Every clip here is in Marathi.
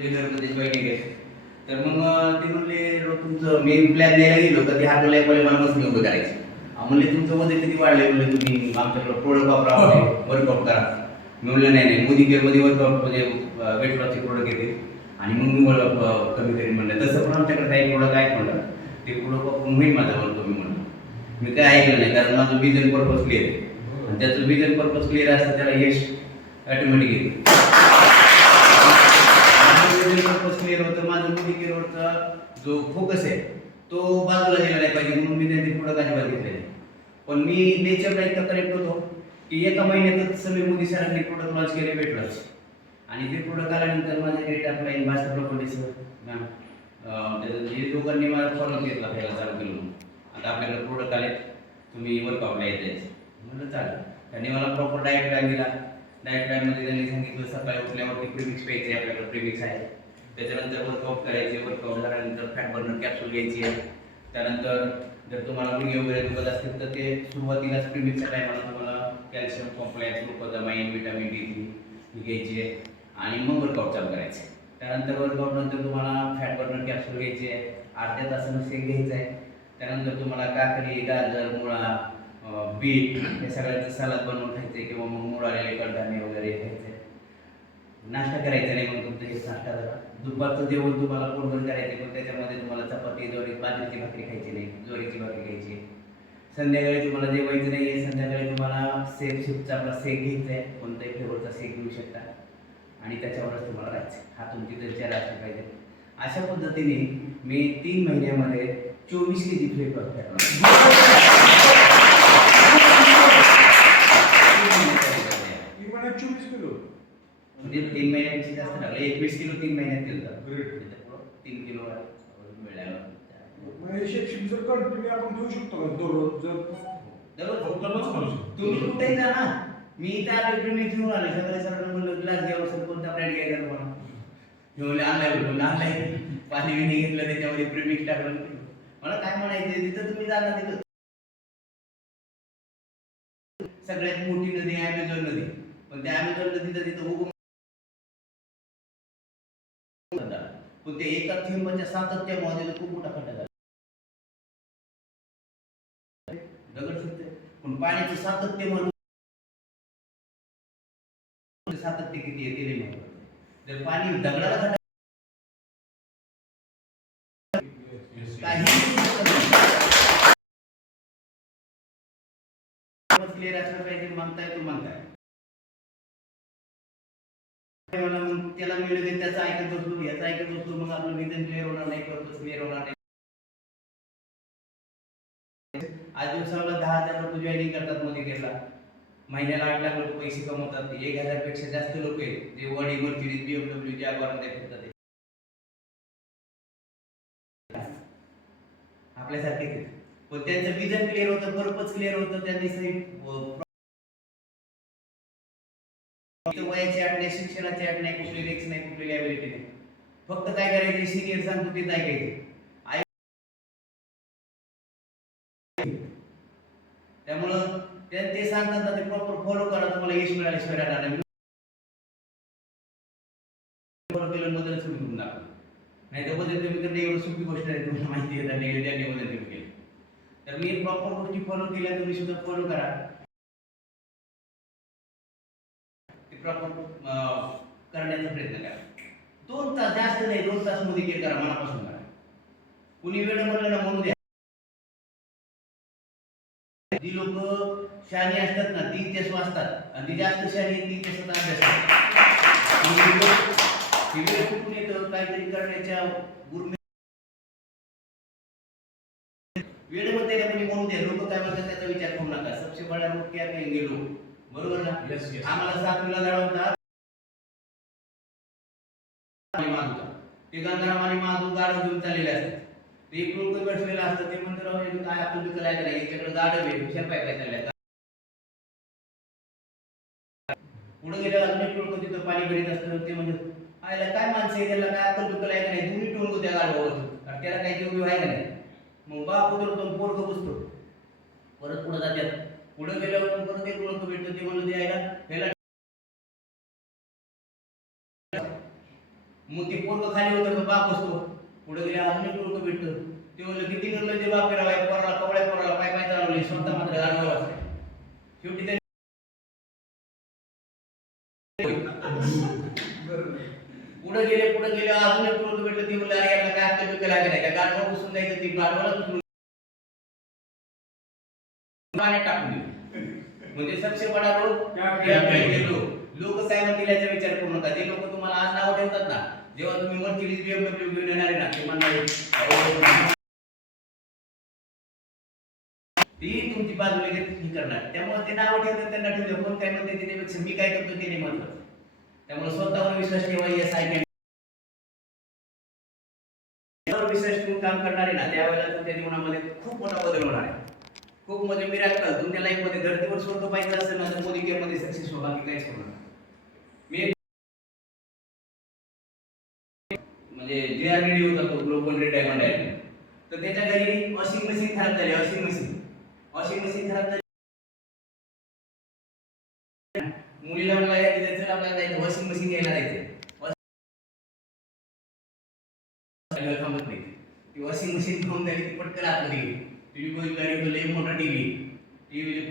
लेझरमध्ये जॉईनिंग आहे. तर मग ते म्हणले तुमचं मी प्लॅन द्यायला गेलो तर ते हाताला मला मस्त उभं करायचं. म्हणले तुमचं वजन किती वाढले, म्हणले तुम्ही आमच्याकडं प्रोडक्ट वापरा, वर्कआउट करा. मी म्हणलं नाही नाही, मोदी केअरमध्ये वर्कआउट म्हणजे वेट लॉसचे प्रोडक्ट येते आणि मग मी कमी करीन म्हणलं. तसं पण आमच्याकडे काही प्रोडक्ट आहेत म्हणलं, ते प्रोडक्ट वापरून होईल माझा वर कमी म्हणलं. मी काय ऐकलं नाही, कारण माझं विजन पर्पज क्लिअर आहे आणि त्याचं विजन पर्पज क्लिअर असतं त्याला यश ऑटोमॅटिक येतं. पर्पज क्लिअर होतं, माझं मोदी केअरवरचा जो फोकस आहे तो बाजूला गेला नाही पाहिजे म्हणून मी त्यांचे प्रोडक्ट अजिबात घेतले नाही. पण मी नेचरला इतका कनेक्ट होतो की एका महिन्यातच सगळे मोदी सरांनी प्रोडक्ट लॉन्च केले वेट लॉस आणि ते प्रोडक्ट आल्यानंतर माझ्या ग्रेट अपलाईन भास्कर प्रॉपर्टीसह हे लोकांनी मला फॉलो घेतला पहिला चालू केलं म्हणून. आता आपल्याकडे प्रोडक्ट आले, तुम्ही वर्कआउटला येत म्हणलं चालेल. त्यांनी मला प्रॉपर डाएट प्लॅन दिला. डाएट प्लॅनमध्ये त्यांनी सांगितलं सकाळी उठल्यावरती प्रीमिक्स प्यायचे, आपल्याकडे प्रीमिक्स आहे. त्याच्यानंतर वर्कआउट करायचे, वर्कआउट झाल्यानंतर फॅट बर्नर कॅप्सूल घ्यायची आहे. त्यानंतर जर तुम्हाला गुडघे वगैरे दुखत असतील तर ते सुरुवातीलाच प्रीमिक्सच्या टायमाला तुम्हाला कॅल्शियम कॉम्प्लेक्स, ग्लुकोजामाइन, व्हिटॅमिन D3 घ्यायची आहे आणि मग वर्कआउट चालू करायचे. त्यानंतर वर्कआउट नंतर तुम्हाला फॅट बर्नर कॅप्सूल घ्यायची आहे, अर्ध्या तासानं शेक घ्यायचं आहे. त्यानंतर तुम्हाला काकडी, गाजर, मुळा, बीट हे सगळ्याचं सलाद बनवून खायचे किंवा मग मूळ आलेले कडधान्य वगैरे खायचे. नाश्ता करायचा नाही, मग तुमचं हेच नाश्ता करा. दुपारचं जेवण तुम्हाला पोटभर करायचे, पण त्याच्यामध्ये तुम्हाला चपाती, बाजरीची भाकरी खायची नाही, ज्वारीची भाकरी खायची. संध्याकाळी तुम्हाला जेवायचं नाही आहे, संध्याकाळी तुम्हाला शिफ्टचा आपला शेक घ्यायचा आहे, कोणत्याही फ्लेवरचा शेक घेऊ शकता आणि त्याच्यावरच तुम्हाला राहायचं. हा तुमची दिनचर्या असली पाहिजे. अशा पद्धतीने मी 3 महिन्यामध्ये 24 केजी फ्लेट लॉस केला. 24 किलो म्हणजे 3 महिन्यापेक्षा जास्त लागले. 21 किलो 3 महिन्यात केलं. 3 किलो मिळालं. जर कंटिन्यू आपण घेऊ शकतो दररोज तुम्ही कुठेही जा ना, मी इथे आले मी घेऊन आले सगळे सरांना म्हणलं ग्लास घ्यावं सर, कोणता ब्रँड घ्यायचा तुम्हाला? मी म्हणले आणलाय पाणी विणी घेतलं, त्याच्यामध्ये प्रीमिक्स टाकलं. मला काय म्हणायचं, तिथं तुम्ही जाणार, तिथं सगळ्यात मोठी नदी ॲमेझॉन नदी, पण त्या ॲमेझॉन नदीचं तिथं उगम पण ते एका थेंबाच्या सातत्यामध्ये खूप मोठा खड्डा झाला. दगड सुटते पण पाण्याचं सातत्य म्हणून सातत्य किती आहे ते नाही महत्वाचं. जर पाणी दगडाला खड्डा क्लिअर असलं पाहिजे. मागताय तो मागताय, मला मग त्याला मिळेल त्याचा ऐकत बसलो, याचा ऐकत बसलो, मग आपलं विजन क्लिअर होणार नाही, पर्पज क्लिअर होणार नाही. आज दिवसाला 10,000 लोक जॉईनिंग करतात मोदी केअरला, महिन्याला 8 लाख लोक पैसे कमवतात. 1,000 पेक्षा जास्त लोक आहेत जे वडी, मर्सिडीज, BMW, जॅग्वारमध्ये फिरतात. आपल्यासारखेच आहेत, पण त्यांचं विजन क्लिअर होतं, पर्पज क्लिअर होतं. त्यांनी वयाची अट नाही, शिक्षणाची अट नाही, कुठली रिक्स नाही, कुठली लायबिलिटी नाही. फक्त काय करायचं, सिनियर सांगतो ते ऐकायचं. त्यामुळं ते सांगतात ना, ते प्रॉपर फॉलो करा, तुम्हाला यश मिळाल्याशिवाय राहणार नाही. फॉलो केलं बदल सुरू करून दाखवा, नाही तर बदल तुम्ही करणं एवढं सोपी गोष्ट आहे, तुम्हाला माहिती आहे. त्यांनी बदल तुम्ही केलं तर मी प्रॉपर गोष्टी फॉलो केल्या, तुम्ही सुद्धा फॉलो करा. प्रॉपर करण्याचा प्रयत्न करा. 2 तास जास्त नाही, 2 तास मोदी केअर करा, मनापासून करा. कुणी वेळ म्हणलं ना म्हणू द्या. जी लोक शहाणी असतात ना, 3 तास वाचतात आणि ती जास्त शहाणी 3 तासाचा अभ्यास करतात. वेळ कुठून येतं, काहीतरी करण्याच्या वेळेमध्ये कोणी म्हणू द्या. लोक काय म्हणतात त्याचा विचार करू नका. सबसे बडा लोक क्या कहेंगे लोग, बरोबर ना? आम्हाला 7वीला लढवतात ते गंगाराम आणि माधव गाडव घेऊन चाललेले असतात. ते एक लोक बसलेला असतात, ते म्हणतात राहू काय आपण विकल आहे का नाही, याच्याकडे गाडव आहे, हुशार पाय काय चालल्या. पुढे गेल्यावर अजून एक लोक तिथं पाणी भरीत असतं, ते म्हणजे आयला काय माणसं आहे, त्याला काय अक्कल बिकल आहे का नाही, दोन्ही टोळको त्या गाडवावर त्याला काही जीव आहे का नाही. मग बाप उतरतो, पोरग बसतो, परत पुढे जातात. पुढे गेल्यावर परत एक लोक भेटतो, ते म्हणलं द्यायला ह्याला मोती पोरग खाली होतं तर बाप असतो पुढे गेले अजून एक पोरग भेटतं ते म्हणलं किती निर्लज्ज बाप करावा पोराला कवड्या पोराला पाय पाय चालवले स्वतः मात्र गाडीवर असते शेवटी ते पुढे गेले अजून एक पोरग भेटलं ते म्हणलं अरे याला काय अक्कल बिक्कल लागली नाही त्या गाडीवर बसून जायचं ती गाडीवरच उचलून पाण्यात टाकून दिलं म्हणजे सबसे बडा रोग लोक काय म्हणतील याचा विचार करू नका जे लोक तुम्हाला आज नाव ठेवतात ना जेव्हा तुम्ही मर्सिडीज BMW घेऊन येणार आहे ना ते म्हणणार ती तुमची बाजू लगेच ही करणार त्यामुळे ते नाव ठेवतात त्यांना ठेवलं कोण काय म्हणते त्याच्यापेक्षा मी काय करतो ते नाही महत्वाचं त्यामुळे स्वतःवर विश्वास ठेवा यस आय कॅन विश्वास ठेवून काम करणार आहे ना त्यावेळेला तुमच्या जीवनामध्ये खूप मोठा बदल होणार आहे खूप म्हणजे मिराकल तुमच्या लाईफ मध्ये धरतीवर सोडतो पाहिजे असेल ना तर मोदी केअर मध्ये सक्सेस हो बाकी काहीच होणार मी म्हणजे JRDD होता तो ग्लोबल रिटायरमेंट आहे तर त्याच्या घरी वॉशिंग मशीन खराब झाली वॉशिंग मशीन खराब झाली मुलीला म्हणाला त्याचं आपल्याला जायचं वॉशिंग मशीन घ्यायला जायचं थांबत नाही ती वॉशिंग मशीन घेऊन झाली ती पटकन आतमध्ये गेली टीव्ही बघितला लई मोठा टीव्ही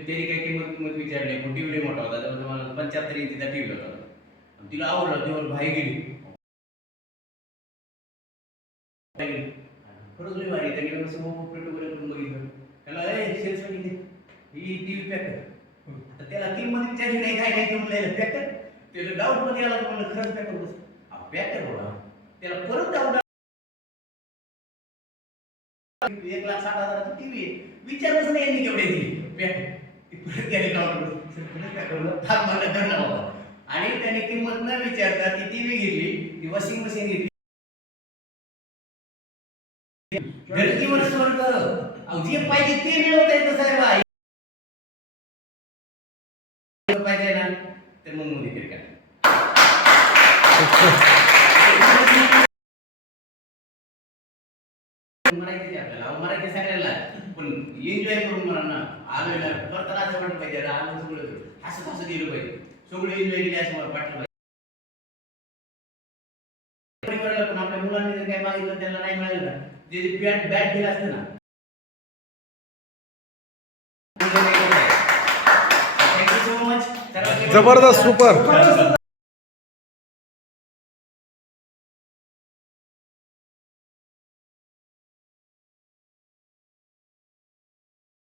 त्याची काही किंमत विचारली टीव्ही लई मोठा होता त्यामुळे 75 इंचीचा टीव्ही होता तिला आवडला तेव्हा बाहेर गेली खरंच लई भारी त्याने कसं ऑपरेटर वगैरे करून बघितलं त्याला सेल्स मध्ये ही टीव्ही पॅक कर आता त्याला किंमत विचारली नाही काय काय म्हणलं पॅक कर त्याला डाऊट मध्ये आला तर म्हणलं खरंच पॅक करतो पॅक कर बोला त्याला परत डाऊट 1,60,000 टीव्ही विचारच नाही यांनी केवढ्याची परत गेले आणि त्याने किंमत न विचारता ती टीव्ही घेतली ती वॉशिंग मशीन घेतली धरतीवर स्वर्ग जे पाहिजे ते मिळवता येतं साहेब पाहिजे ना तर मग मोदी केअर करा मराठी आपल्याला मराठी सगळ्याला पण एन्जॉय करून म्हणा ना आलोय परत असं वाटलं पाहिजे आलं सगळं असं गेलं पाहिजे सगळं एन्जॉय केले असं वाटलं पाहिजे पण आपल्या मुलांनी जर काय मागितलं त्यांना नाही मिळालं ना जे बॅट दिलं असतं ना थँक्यू सो मच जबरदस्त सुपर